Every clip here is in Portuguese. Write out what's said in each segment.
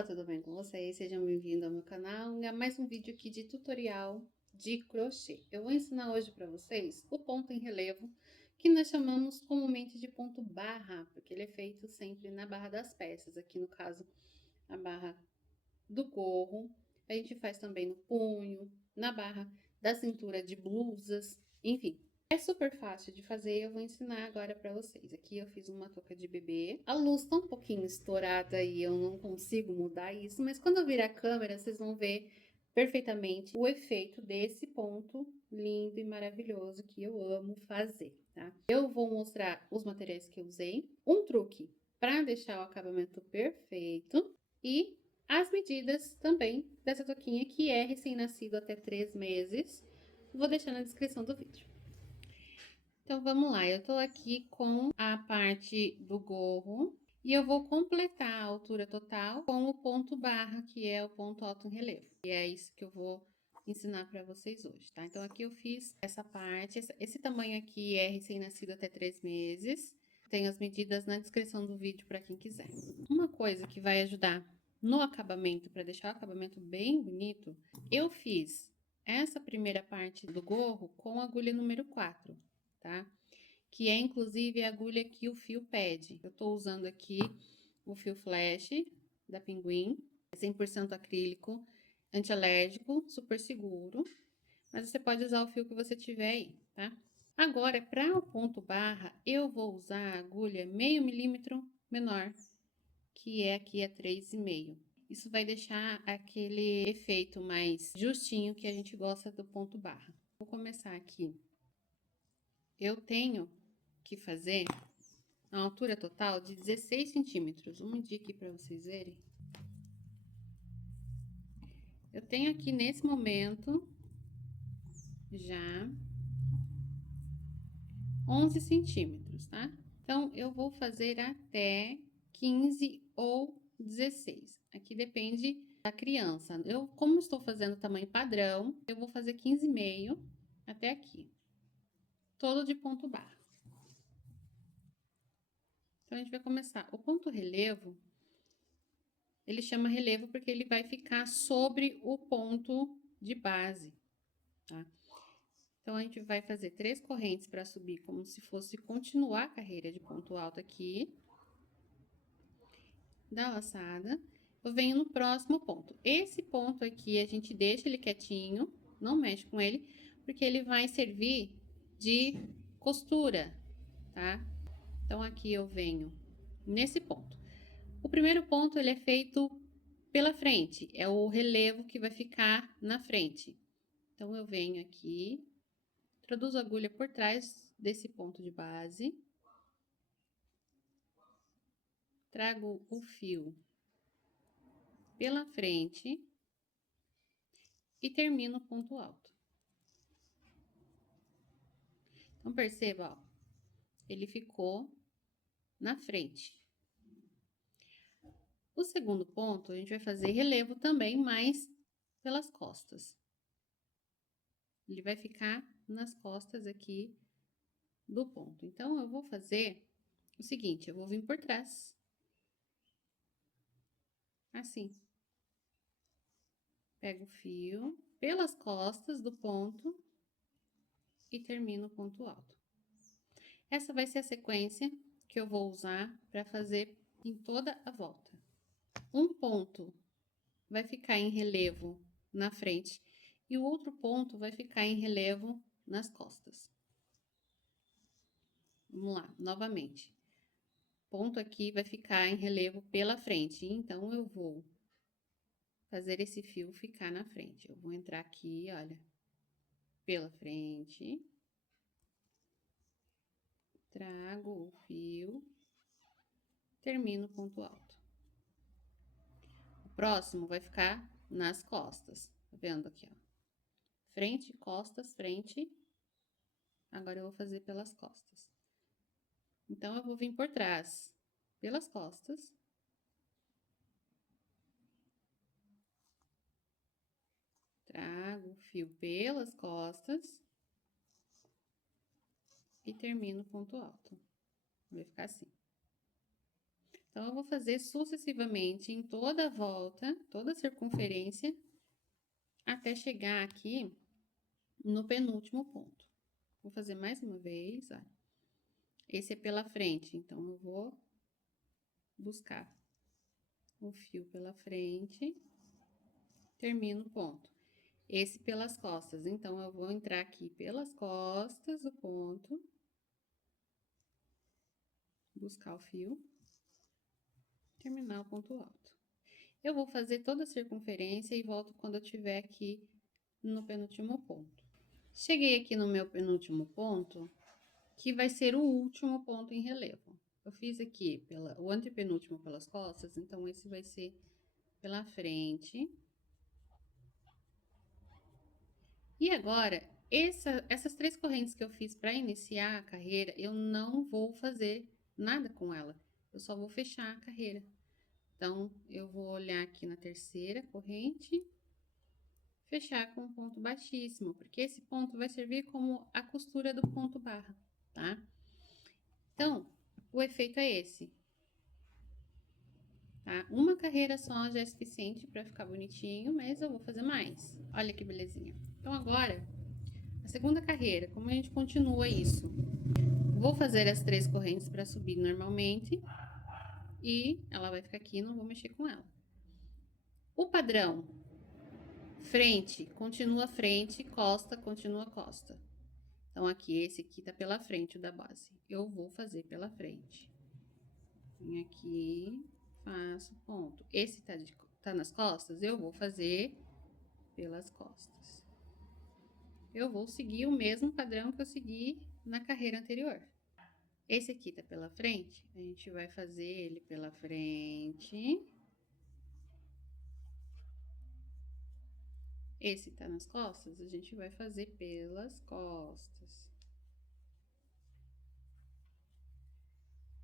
Olá, tudo bem com vocês? Sejam bem-vindos ao meu canal e a mais um vídeo aqui de tutorial de crochê. Eu vou ensinar hoje para vocês o ponto em relevo, que nós chamamos comumente de ponto barra, porque ele é feito sempre na barra das peças, aqui no caso a barra do gorro, a gente faz também no punho, na barra da cintura de blusas, enfim. É super fácil de fazer, eu vou ensinar agora pra vocês. Aqui eu fiz uma touca de bebê. A luz tá um pouquinho estourada e eu não consigo mudar isso, mas quando eu virar a câmera, vocês vão ver perfeitamente o efeito desse ponto lindo e maravilhoso que eu amo fazer, tá? Eu vou mostrar os materiais que eu usei, um truque para deixar o acabamento perfeito e as medidas também dessa touquinha, que é recém-nascido até 3 meses. Vou deixar na descrição do vídeo. Então, vamos lá. Eu tô aqui com a parte do gorro e eu vou completar a altura total com o ponto barra, que é o ponto alto em relevo. E é isso que eu vou ensinar para vocês hoje, tá? Então, aqui eu fiz essa parte. Esse tamanho aqui é recém-nascido até 3 meses. Tem as medidas na descrição do vídeo para quem quiser. Uma coisa que vai ajudar no acabamento, para deixar o acabamento bem bonito, eu fiz essa primeira parte do gorro com agulha número 4. Tá? Que é inclusive a agulha que o fio pede. Eu tô usando aqui o fio flash da Pinguim, 100% acrílico, antialérgico, super seguro. Mas você pode usar o fio que você tiver aí, tá? Agora, para o ponto barra, eu vou usar a agulha meio milímetro menor, que é aqui a 3,5. Isso vai deixar aquele efeito mais justinho que a gente gosta do ponto barra. Vou começar aqui. Eu tenho que fazer a altura total de 16 centímetros. Vou medir aqui para vocês verem. Eu tenho aqui nesse momento já 11 centímetros, tá? Então, eu vou fazer até 15 ou 16. Aqui depende da criança. Eu, como estou fazendo tamanho padrão, eu vou fazer 15,5 até aqui. Todo de ponto barra. Então, a gente vai começar. O ponto relevo, ele chama relevo porque ele vai ficar sobre o ponto de base, tá? Então, a gente vai fazer 3 correntes para subir, como se fosse continuar a carreira de ponto alto aqui. Da laçada, eu venho no próximo ponto. Esse ponto aqui, a gente deixa ele quietinho, não mexe com ele, porque ele vai servir de costura, tá? Então, aqui eu venho nesse ponto. O primeiro ponto, ele é feito pela frente, é o relevo que vai ficar na frente. Então, eu venho aqui, introduzo a agulha por trás desse ponto de base, trago o fio pela frente e termino o ponto alto. Então, perceba, ó, ele ficou na frente. O segundo ponto, a gente vai fazer relevo também, mas pelas costas. Ele vai ficar nas costas aqui do ponto. Então, eu vou fazer o seguinte, eu vou vir por trás. Assim. Pego o fio pelas costas do ponto e termino o ponto alto. Essa vai ser a sequência que eu vou usar para fazer em toda a volta. Um ponto vai ficar em relevo na frente e o outro ponto vai ficar em relevo nas costas. Vamos lá, novamente. Ponto aqui vai ficar em relevo pela frente, então eu vou fazer esse fio ficar na frente. Eu vou entrar aqui, olha, pela frente, trago o fio, termino o ponto alto. O próximo vai ficar nas costas, tá vendo aqui, ó? Frente, costas, frente. Agora, eu vou fazer pelas costas. Então, eu vou vir por trás, pelas costas. Trago o fio pelas costas. E termino o ponto alto. Vai ficar assim. Então, eu vou fazer sucessivamente em toda a volta, toda a circunferência, até chegar aqui no penúltimo ponto. Vou fazer mais uma vez, ó. Esse é pela frente, então eu vou buscar o fio pela frente, termino o ponto. Esse pelas costas, então eu vou entrar aqui pelas costas do ponto, buscar o fio, terminar o ponto alto. Eu vou fazer toda a circunferência e volto quando eu tiver aqui no penúltimo ponto. Cheguei aqui no meu penúltimo ponto, que vai ser o último ponto em relevo. Eu fiz aqui o antepenúltimo pelas costas, então esse vai ser pela frente. E agora, essas 3 correntes que eu fiz para iniciar a carreira, eu não vou fazer nada com ela. Eu só vou fechar a carreira. Então, eu vou olhar aqui na terceira corrente, fechar com um ponto baixíssimo, porque esse ponto vai servir como a costura do ponto barra, tá? Então, o efeito é esse. Tá? Uma carreira só já é suficiente para ficar bonitinho, mas eu vou fazer mais. Olha que belezinha. Então, agora, a segunda carreira, como a gente continua isso? Vou fazer as 3 correntes para subir normalmente e ela vai ficar aqui, não vou mexer com ela. O padrão, frente, continua frente, costa, continua costa. Então, aqui, esse aqui tá pela frente, o da base. Eu vou fazer pela frente. Vem aqui, faço ponto. Esse tá nas costas, eu vou fazer pelas costas. Eu vou seguir o mesmo padrão que eu segui na carreira anterior. Esse aqui tá pela frente, a gente vai fazer ele pela frente. Esse tá nas costas, a gente vai fazer pelas costas.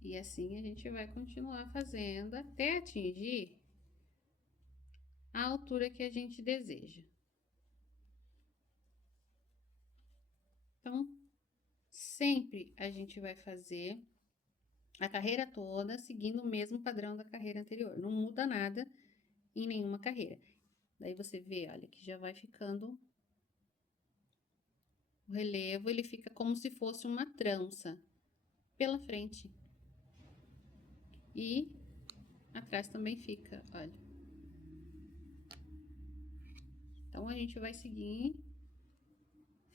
E assim a gente vai continuar fazendo até atingir a altura que a gente deseja. Então, sempre a gente vai fazer a carreira toda seguindo o mesmo padrão da carreira anterior. Não muda nada em nenhuma carreira. Daí você vê, olha, que já vai ficando o relevo, ele fica como se fosse uma trança pela frente. E atrás também fica, olha. Então, a gente vai seguir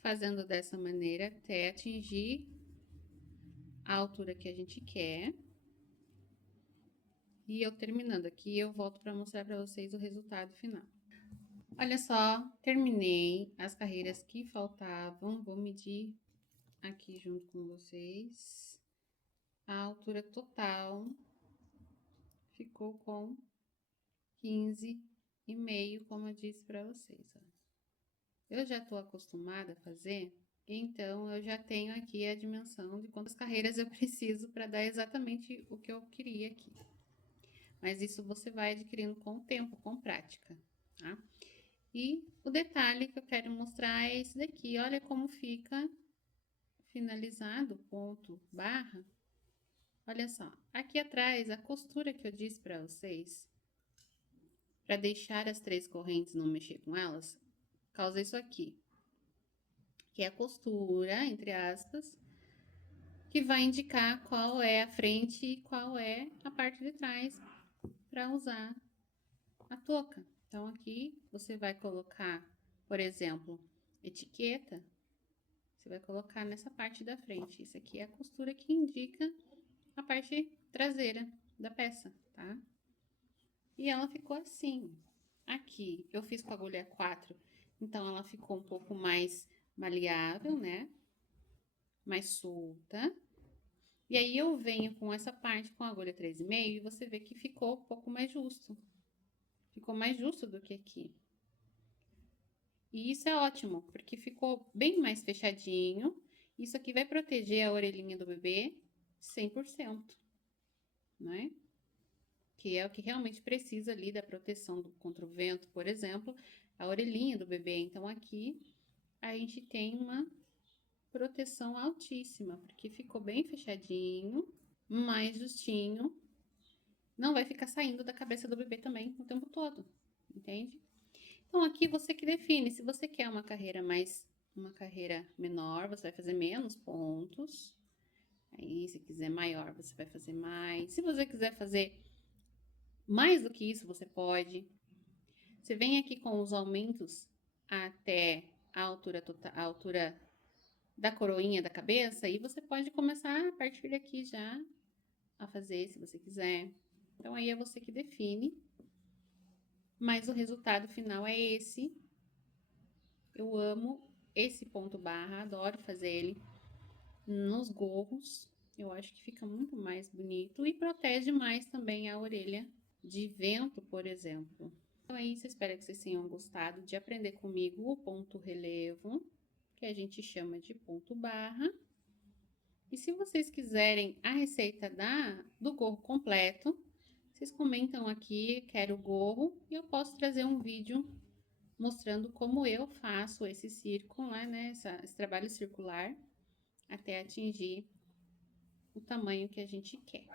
fazendo dessa maneira até atingir a altura que a gente quer. E eu terminando aqui, eu volto para mostrar para vocês o resultado final. Olha só, terminei as carreiras que faltavam. Vou medir aqui junto com vocês. A altura total ficou com 15,5, como eu disse para vocês. Ó. Eu já estou acostumada a fazer, então eu já tenho aqui a dimensão de quantas carreiras eu preciso para dar exatamente o que eu queria aqui. Mas isso você vai adquirindo com o tempo, com prática, tá? E o detalhe que eu quero mostrar é esse daqui. Olha como fica finalizado o ponto barra. Olha só, aqui atrás, a costura que eu disse para vocês, para deixar as 3 correntes, não mexer com elas, causa isso aqui. Que é a costura, entre aspas, que vai indicar qual é a frente e qual é a parte de trás para usar a touca. Então, aqui você vai colocar, por exemplo, etiqueta, você vai colocar nessa parte da frente. Isso aqui é a costura que indica a parte traseira da peça, tá? E ela ficou assim. Aqui, eu fiz com a agulha 4, então ela ficou um pouco mais maleável, né? Mais solta. E aí, eu venho com essa parte com a agulha 3,5 e você vê que ficou um pouco mais justo. Ficou mais justo do que aqui. E isso é ótimo, porque ficou bem mais fechadinho. Isso aqui vai proteger a orelhinha do bebê 100%, né? Que é o que realmente precisa ali da proteção contra o vento, por exemplo, a orelhinha do bebê. Então, aqui a gente tem uma proteção altíssima, porque ficou bem fechadinho, mais justinho. não vai ficar saindo da cabeça do bebê também o tempo todo, entende? Então, aqui você que define, se você quer uma carreira menor, você vai fazer menos pontos. Aí, se quiser maior, você vai fazer mais. Se você quiser fazer mais do que isso, você pode. Você vem aqui com os aumentos até a altura da coroinha da cabeça e você pode começar a partir daqui já a fazer, se você quiser. Então, aí é você que define. Mas o resultado final é esse. Eu amo esse ponto barra, adoro fazer ele nos gorros. Eu acho que fica muito mais bonito e protege mais também a orelha de vento, por exemplo. Então é isso, espero que vocês tenham gostado de aprender comigo o ponto relevo, que a gente chama de ponto barra. E se vocês quiserem a receita do gorro completo, vocês comentam aqui, quero o gorro, e eu posso trazer um vídeo mostrando como eu faço esse círculo, né, esse trabalho circular, até atingir o tamanho que a gente quer.